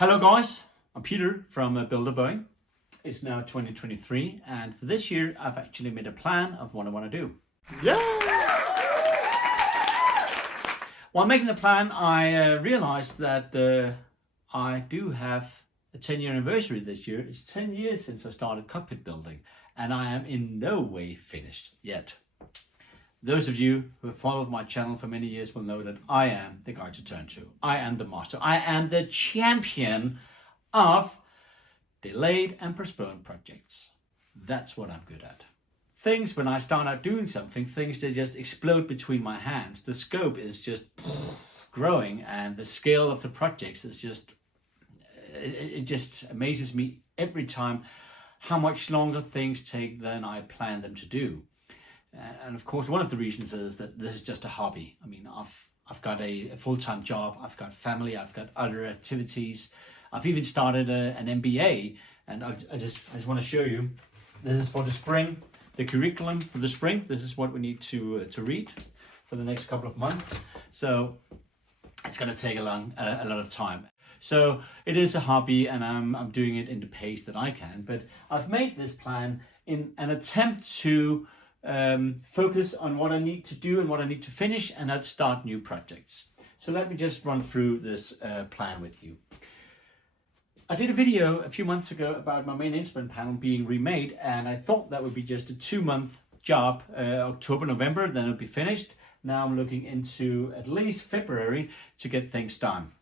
Hello guys, I'm Peter from Builder Boeing. It's now 2023 and for this year I've actually made a plan of what I want to do. Yeah! While making the plan I realized that I do have a 10-year anniversary this year. It's 10 years since I started cockpit building and I am in no way finished yet. Those of you who have followed my channel for many years will know that I am the guy to turn to. I am the master. I am the champion of delayed and postponed projects. That's what I'm good at. Things, when I start out doing something, things that just explode between my hands. The scope is just growing and the scale of the projects is just, it just amazes me every time how much longer things take than I plan them to do. And of course, one of the reasons is that this is just a hobby. I mean, I've got a full-time job, I've got family, I've got other activities. I've even started an MBA, and I just want to show you. This is for the spring, the curriculum for the spring. This is what we need to read for the next couple of months. So it's going to take a lot of time. So it is a hobby, and I'm doing it in the pace that I can. But I've made this plan in an attempt to focus on what I need to do and what I need to finish and not start new projects. So let me just run through this plan with you. I did a video a few months ago about my main instrument panel being remade, and I thought that would be just a 2-month job, October, November, then it'll be finished. Now I'm looking into at least February to get things done.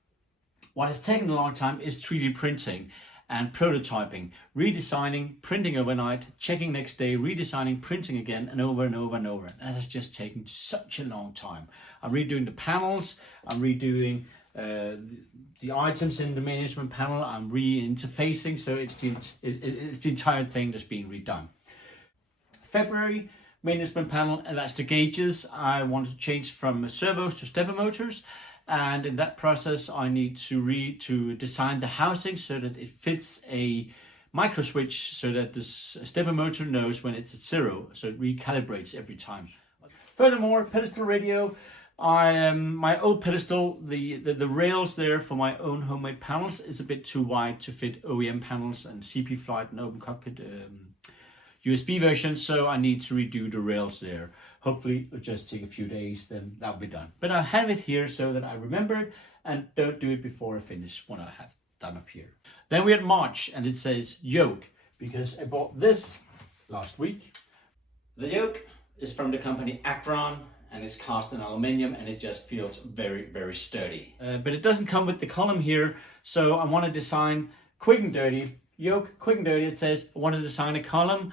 What has taken a long time is 3D printing and prototyping, redesigning, printing overnight, checking next day, redesigning, printing again, and over and over and over. That has just taken such a long time. I'm redoing the panels, I'm redoing the items in the main instrument panel, I'm re-interfacing, so it's the entire thing that's being redone. February, main instrument panel, and that's the gauges. I want to change from servos to stepper motors. And in that process, I need to design the housing so that it fits a micro switch so that this stepper motor knows when it's at 0, so it recalibrates every time. Furthermore, pedestal radio. My old pedestal, the rails there for my own homemade panels is a bit too wide to fit OEM panels and CP Flight and Open Cockpit USB versions, so I need to redo the rails there. Hopefully it'll just take a few days, then that'll be done. But I have it here so that I remember it and don't do it before I finish what I have done up here. Then we're at March and it says Yoke, because I bought this last week. The Yoke is from the company Akron and it's cast in aluminium and it just feels very, very sturdy. But it doesn't come with the column here, so I want to design quick and dirty. Yoke, quick and dirty, it says I want to design a column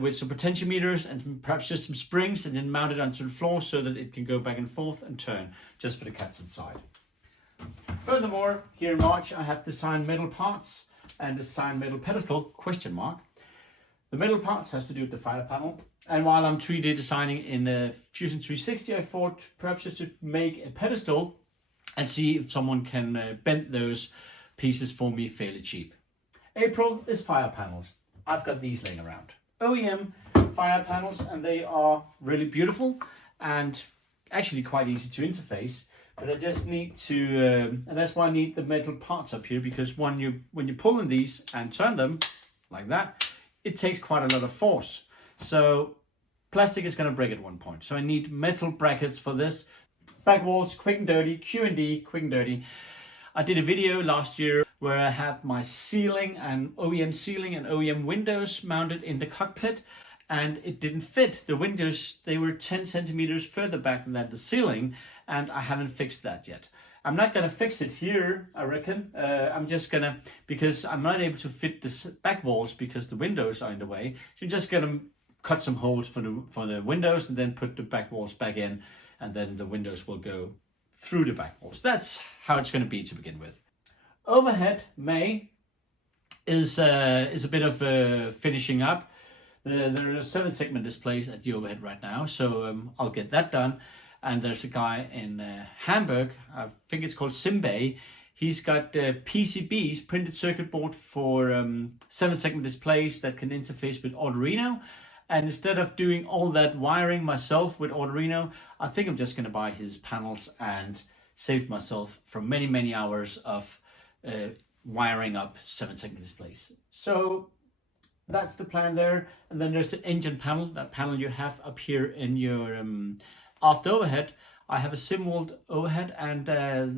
with some potentiometers and perhaps just some springs and then mount it onto the floor so that it can go back and forth and turn just for the cats inside. Furthermore, here in March I have designed metal parts and designed metal pedestal, question mark. The metal parts has to do with the fire panel, and while I'm 3D designing in Fusion 360 I thought perhaps I should make a pedestal and see if someone can bend those pieces for me fairly cheap. April is fire panels. I've got these laying around. OEM fire panels, and they are really beautiful and actually quite easy to interface, but I just need to and that's why I need the metal parts up here, because when you pull in these and turn them like that, it takes quite a lot of force, so plastic is going to break at one point, so I need metal brackets for this. Back walls, quick and dirty, Q&D, quick and dirty. I did a video last year where I had my ceiling and OEM windows mounted in the cockpit, and it didn't fit. The windows, they were 10 centimeters further back than the ceiling, and I haven't fixed that yet. I'm not gonna fix it here, I reckon. I'm just gonna, because I'm not able to fit the back walls because the windows are in the way, so I'm just gonna cut some holes for the windows and then put the back walls back in, and then the windows will go through the back walls. That's how it's going to be to begin with. Overhead, May, is a bit of finishing up. There are 7 segment displays at the overhead right now, so I'll get that done. And there's a guy in Hamburg, I think it's called Simbay. He's got PCBs, printed circuit board for 7 segment displays that can interface with Arduino. And instead of doing all that wiring myself with Arduino, I think I'm just going to buy his panels and save myself from many, many hours of wiring up 7-second displays. So that's the plan there. And then there's the engine panel, that panel you have up here in your aft overhead. I have a sim-walled overhead, and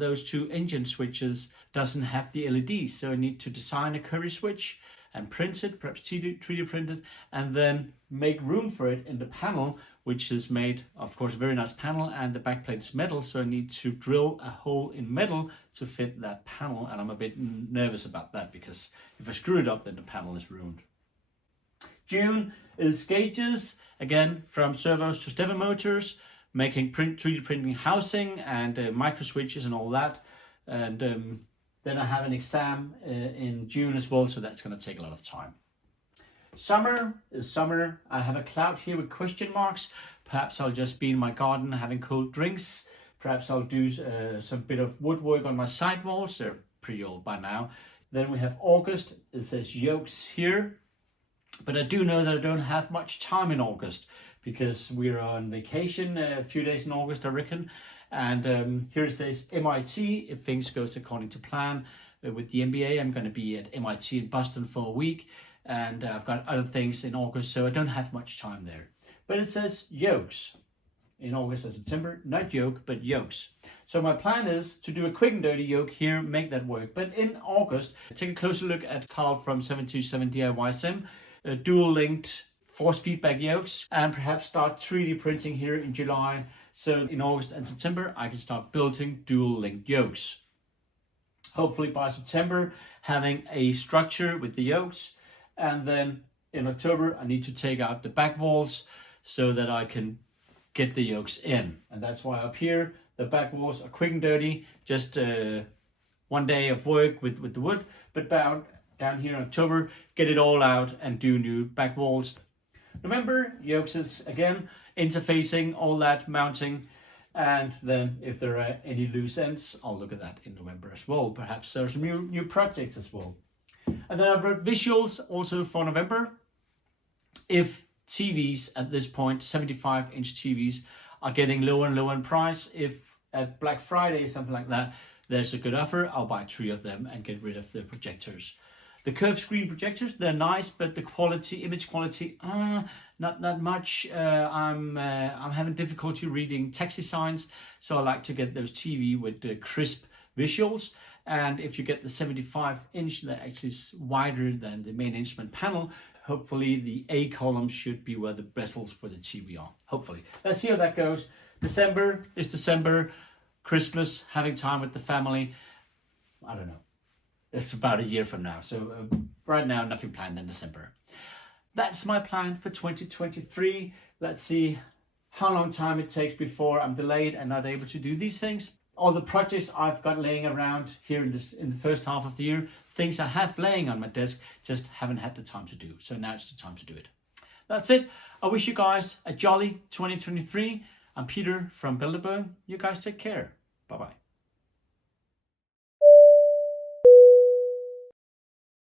those two engine switches doesn't have the LEDs, so I need to design a curry switch and print it, perhaps 3D print it, and then make room for it in the panel, which is made, of course, a very nice panel, and the backplate is metal, so I need to drill a hole in metal to fit that panel, and I'm a bit nervous about that, because if I screw it up, then the panel is ruined. June is gauges, again, from servos to stepper motors, making 3D printing housing and micro switches and all that. And then I have an exam in June as well, so that's going to take a lot of time. Summer is summer. I have a cloud here with question marks. Perhaps I'll just be in my garden having cold drinks. Perhaps I'll do some bit of woodwork on my sidewalls. They're pretty old by now. Then we have August. It says Yokes here. But I do know that I don't have much time in August, because we're on vacation a few days in August, I reckon. And here it says MIT, if things goes according to plan. With the MBA, I'm going to be at MIT in Boston for a week. And I've got other things in August, so I don't have much time there. But it says Yokes in August and September, not Yoke, but Yokes. So my plan is to do a quick and dirty yoke here, make that work. But in August, take a closer look at Carl from 727 DIY Sim, dual linked force feedback yokes, and perhaps start 3D printing here in July. So in August and September, I can start building dual linked yokes. Hopefully by September, having a structure with the yokes. And then in October, I need to take out the back walls so that I can get the yokes in. And that's why up here, the back walls are quick and dirty, just 1 day of work with the wood, but down here in October, get it all out and do new back walls. Remember, Yokes is again interfacing, all that mounting, and then if there are any loose ends, I'll look at that in November as well. Perhaps there's some new projects as well. And then I've read visuals also for November. If TVs at this point, 75-inch TVs, are getting lower and lower in price, if at Black Friday, something like that, there's a good offer, I'll buy 3 of them and get rid of the projectors. The curved screen projectors, they're nice, but the quality, image quality, not that much. I'm having difficulty reading text signs, so I like to get those TV with the crisp visuals. And if you get the 75-inch, they're actually wider than the main instrument panel. Hopefully the A column should be where the bezels for the TV are. Hopefully. Let's see how that goes. December is December. Christmas, having time with the family. I don't know. It's about a year from now. So right now, nothing planned in December. That's my plan for 2023. Let's see how long time it takes before I'm delayed and not able to do these things. All the projects I've got laying around here in the first half of the year, things I have laying on my desk, just haven't had the time to do. So now it's the time to do it. That's it. I wish you guys a jolly 2023. I'm Peter from Bilderberg. You guys take care. Bye-bye.